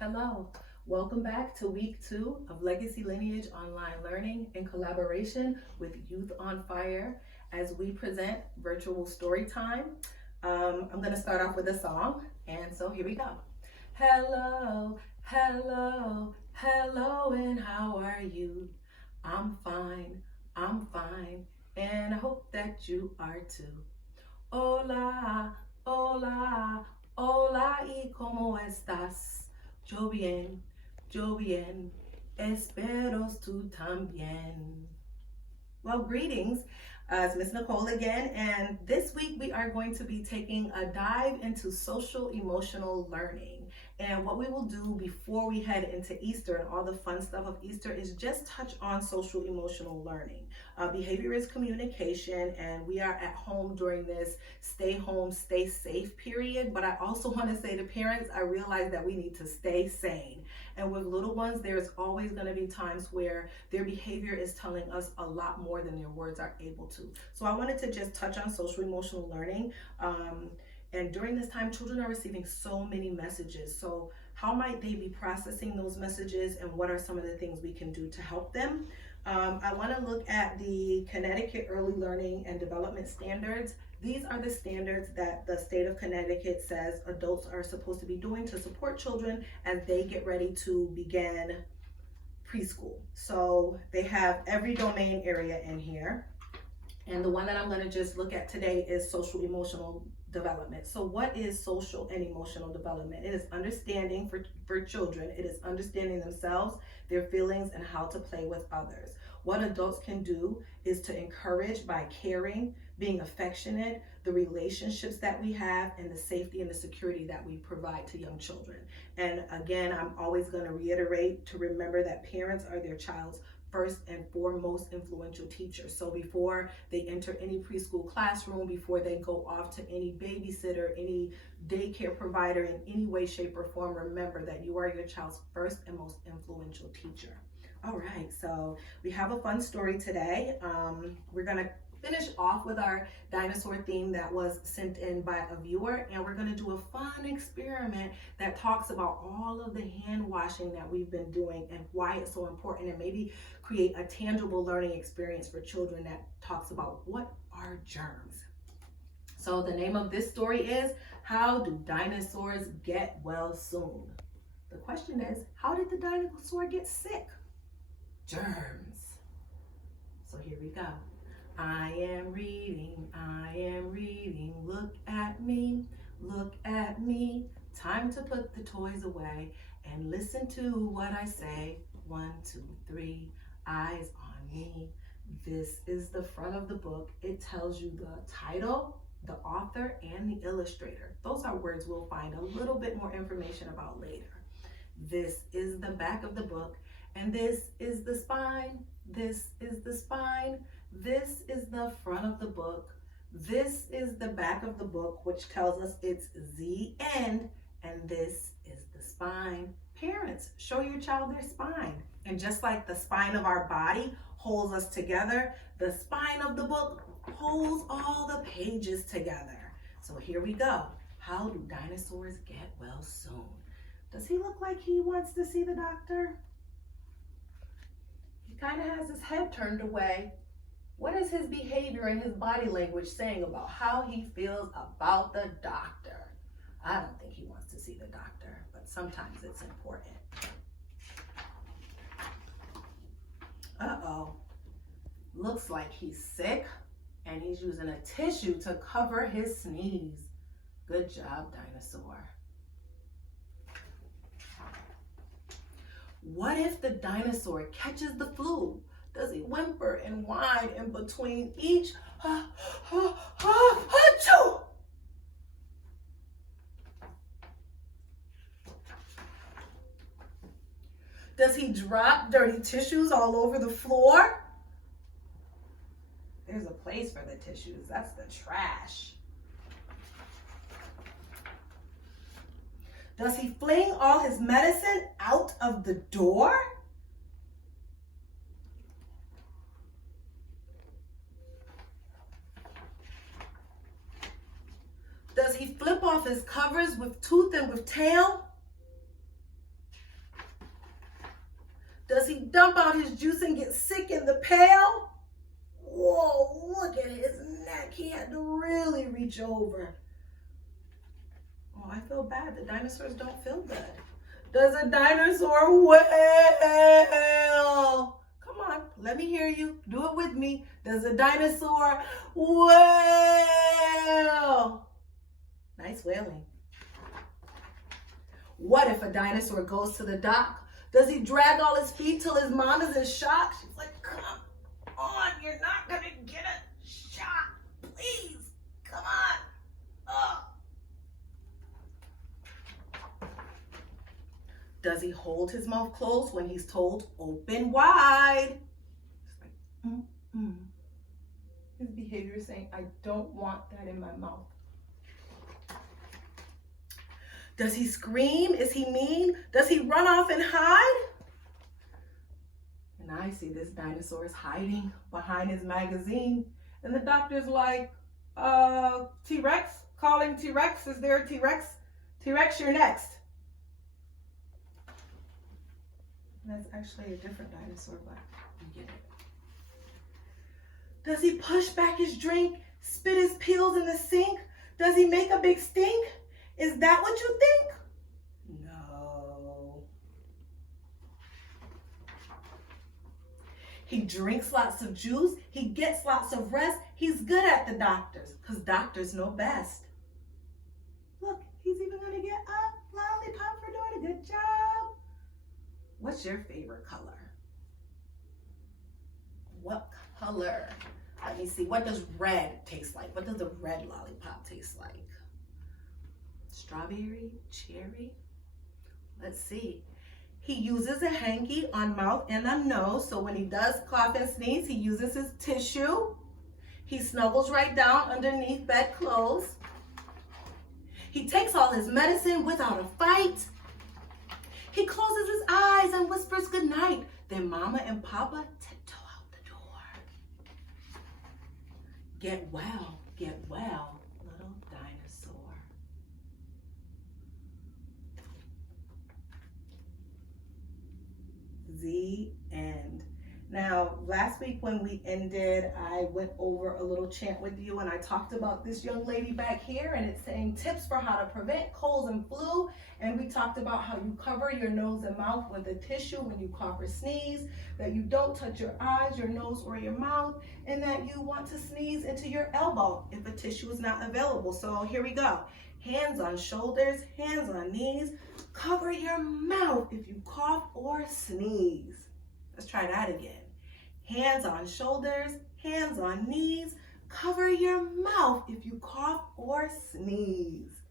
Hello, welcome back to week 2 of Legacy Lineage Online Learning in collaboration with Youth on Fire as we present virtual story time. I'm going to start off with a song, and so here we go. Hello, hello, hello, and how are you? I'm fine, and I hope that you are too. Hola, hola, hola, ¿y cómo estás? Yo bien, espero tú también. Well, greetings. It's Miss Nicole again, and this week we are going to be taking a dive into social emotional learning. And what we will do before we head into Easter and all the fun stuff of Easter is just touch on social emotional learning. Behavior is communication, and we are at home during this stay home, stay safe period. But I also want to say to parents, I realize that we need to stay sane. And with little ones, there's always going to be times where their behavior is telling us a lot more than their words are able to. So I wanted to just touch on social emotional learning. And during this time, children are receiving so many messages. So how might they be processing those messages, and what are some of the things we can do to help them? I want to look at the Connecticut Early Learning and Development Standards. These are the standards that the state of Connecticut says adults are supposed to be doing to support children as they get ready to begin preschool. So they have every domain area in here. And the one that I'm going to just look at today is social emotional development. So what is social and emotional development? It is understanding for children. It is understanding themselves, their feelings, and how to play with others. What adults can do is to encourage by caring, being affectionate, the relationships that we have, and the safety and the security that we provide to young children. And again, I'm always going to reiterate to remember that parents are their child's first and foremost influential teacher. So before they enter any preschool classroom, before they go off to any babysitter, any daycare provider in any way, shape, or form, remember that you are your child's first and most influential teacher. All right, so we have a fun story today. We're gonna finish off with our dinosaur theme that was sent in by a viewer, and we're going to do a fun experiment that talks about all of the hand washing that we've been doing and why it's so important, and maybe create a tangible learning experience for children that talks about what are germs. So the name of this story is How Do Dinosaurs Get Well Soon? The question is, how did the dinosaur get sick? Germs. So here we go. I am reading, look at me, time to put the toys away and listen to what I say. 1, 2, 3, eyes on me. This is the front of the book. It tells you the title, the author, and the illustrator. Those are words we'll find a little bit more information about later. This is the back of the book, and this is the spine. This is the spine. This is the front of the book. This is the back of the book, which tells us it's the end, and this is the spine. Parents, show your child their spine. And just like the spine of our body holds us together, the spine of the book holds all the pages together. So here we go. How do dinosaurs get well soon? Does he look like he wants to see the doctor? He kind of has his head turned away. What is his behavior and his body language saying about how he feels about the doctor? I don't think he wants to see the doctor, but sometimes it's important. Uh-oh. Looks like he's sick, and he's using a tissue to cover his sneeze. Good job, dinosaur. What if the dinosaur catches the flu? Does he whimper and whine in between each achoo? Does he drop dirty tissues all over the floor? There's a place for the tissues. That's the trash. Does he fling all his medicine out of the door? Does he flip off his covers with tooth and with tail? Does he dump out his juice and get sick in the pail? Whoa, look at his neck. He had to really reach over. Oh, I feel bad. The dinosaurs don't feel good. Does a dinosaur wail? Come on, let me hear you. Do it with me. Does a dinosaur wail? Nice wailing. What if a dinosaur goes to the dock? Does he drag all his feet till his mom is in shock? She's like, come on, you're not gonna get a shot. Please, come on. Does he hold his mouth closed when he's told open wide? It's like, His behavior is saying, I don't want that in my mouth. Does he scream? Is he mean? Does he run off and hide? And I see this dinosaur is hiding behind his magazine. And the doctor's like, T-Rex? Calling T-Rex? Is there a T-Rex? T-Rex, you're next. That's actually a different dinosaur, but you get it. Does he push back his drink, spit his peels in the sink? Does he make a big stink? Is that what you think? No. He drinks lots of juice. He gets lots of rest. He's good at the doctors because doctors know best. Look, he's even going to get a lollipop for doing a good job. What's your favorite color? What color? Let me see. What does red taste like? What does a red lollipop taste like? Strawberry? Cherry? Let's see. He uses a hanky on mouth and on nose. So when he does cough and sneeze, he uses his tissue. He snuggles right down underneath bedclothes. He takes all his medicine without a fight. He closes his eyes and whispers goodnight. Then Mama and Papa tiptoe out the door. Get well, little dinosaur. The end. Now, last week when we ended, I went over a little chant with you and I talked about this young lady back here and it's saying tips for how to prevent colds and flu. And we talked about how you cover your nose and mouth with a tissue when you cough or sneeze, that you don't touch your eyes, your nose, or your mouth, and that you want to sneeze into your elbow if a tissue is not available. So here we go. Hands on shoulders, hands on knees. Cover your mouth if you cough or sneeze. Let's try that again. Hands on shoulders, hands on knees. Cover your mouth if you cough or sneeze.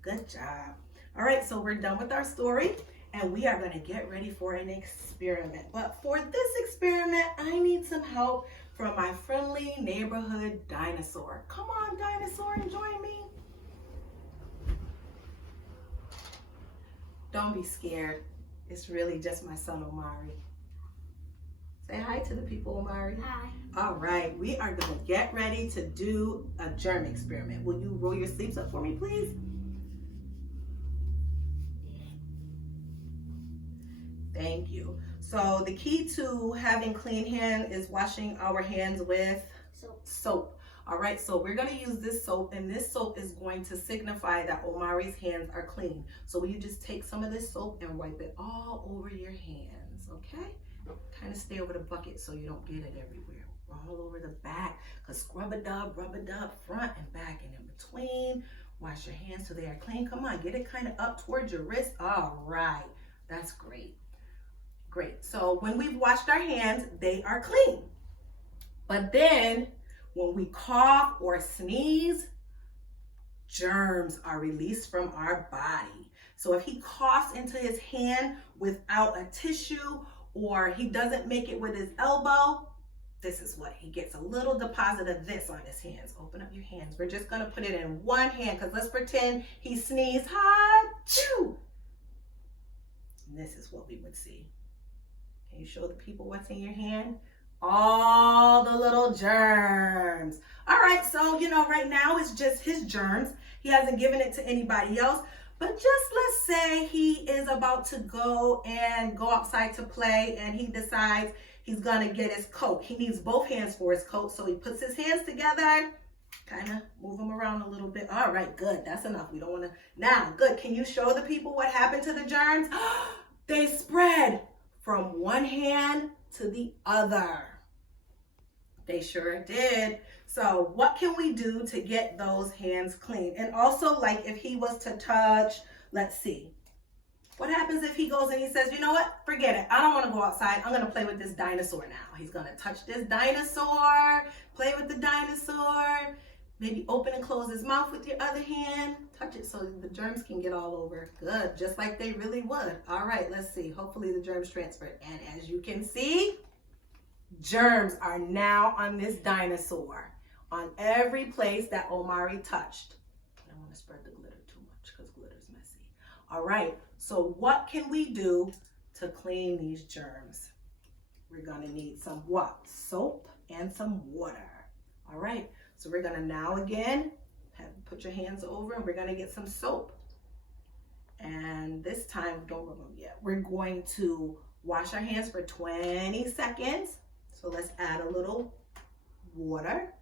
Good job. All right, so we're done with our story and we are going to get ready for an experiment. But for this experiment, I need some help from my friendly neighborhood dinosaur. Come on, dinosaur, and join me. Don't be scared. It's really just my son, Omari. Say hi to the people, Omari. Hi. All right, we are going to get ready to do a germ experiment. Will you roll your sleeves up for me, please? Thank you. So the key to having clean hands is washing our hands with soap. All right, so we're going to use this soap, and this soap is going to signify that Omari's hands are clean. So will you just take some of this soap and wipe it all over your hands, okay? Kind of stay over the bucket so you don't get it everywhere. All over the back, because scrub-a-dub, rub-a-dub, front and back and in between. Wash your hands so they are clean. Come on, get it kind of up towards your wrist. All right, that's great. Great. So when we've washed our hands, they are clean. But then when we cough or sneeze, germs are released from our body. So if he coughs into his hand without a tissue or he doesn't make it with his elbow, this is what he gets, a little deposit of this on his hands. Open up your hands. We're just going to put it in one hand because let's pretend he sneezed. Ha-choo! And this is what we would see. Can you show the people what's in your hand? All the little germs. All right, so, right now it's just his germs. He hasn't given it to anybody else. But just let's say he is about to go outside to play, and he decides he's gonna get his coat. He needs both hands for his coat, so he puts his hands together, kind of move them around a little bit. All right, good, that's enough. We don't wanna, now, good, can you show the people what happened to the germs? They spread from one hand to the other. They sure did. So what can we do to get those hands clean? And also, like if he was to touch, let's see. What happens if he goes and he says, you know what, forget it. I don't want to go outside. I'm going to play with this dinosaur now. He's going to touch this dinosaur, play with the dinosaur, maybe open and close his mouth with your other hand. Touch it so the germs can get all over. Good, just like they really would. All right, let's see. Hopefully the germs transferred. And as you can see, germs are now on this dinosaur, on every place that Omari touched. I don't want to spread the glitter too much because glitter is messy. All right, so what can we do to clean these germs? We're gonna need some what? Soap and some water. All right, so we're gonna now again, put your hands over, and we're gonna get some soap. And this time, don't rub them yet. We're going to wash our hands for 20 seconds. So let's add a little water.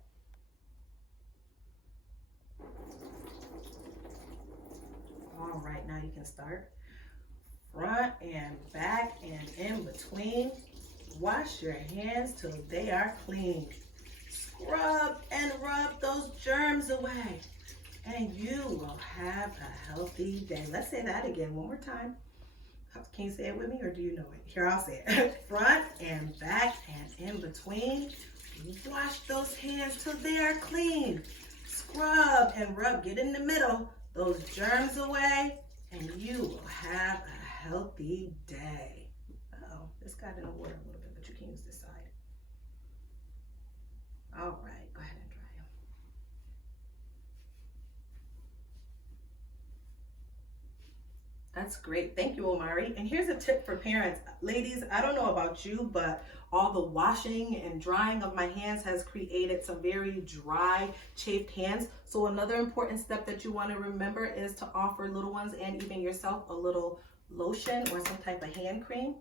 All right, now you can start front and back and in between. Wash your hands till they are clean. Scrub and rub those germs away, and you will have a healthy day. Let's say that again one more time. Can you say it with me, or do you know it? Here, I'll say it. Front and back and in between. Wash those hands till they are clean. Scrub and rub, get in the middle, those germs away, and you will have a healthy day. Uh-oh, this got in the water a little bit, but you can use this side. All right, go ahead and dry them. That's great. Thank you, Omari. And here's a tip for parents. Ladies, I don't know about you, but all the washing and drying of my hands has created some very dry, chafed hands. So another important step that you want to remember is to offer little ones and even yourself a little lotion or some type of hand cream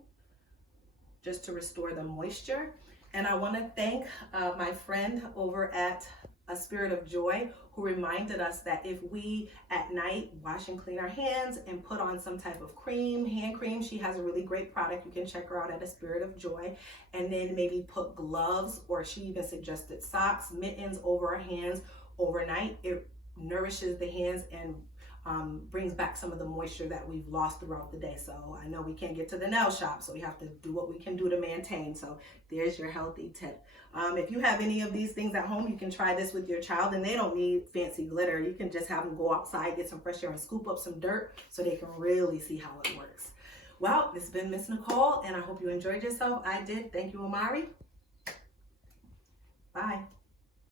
just to restore the moisture. And I want to thank my friend over at A Spirit of Joy, who reminded us that if we at night wash and clean our hands and put on some type of cream, hand cream, she has a really great product. You can check her out at A Spirit of Joy. And then maybe put gloves, or she even suggested socks, mittens over our hands overnight. It nourishes the hands and brings back some of the moisture that we've lost throughout the day. So I know we can't get to the nail shop, so we have to do what we can do to maintain. So there's your healthy tip. If you have any of these things at home, you can try this with your child, and they don't need fancy glitter. You can just have them go outside, get some fresh air, and scoop up some dirt so they can really see how it works. Well, this has been Miss Nicole, and I hope you enjoyed yourself. I did. Thank you, Omari. Bye.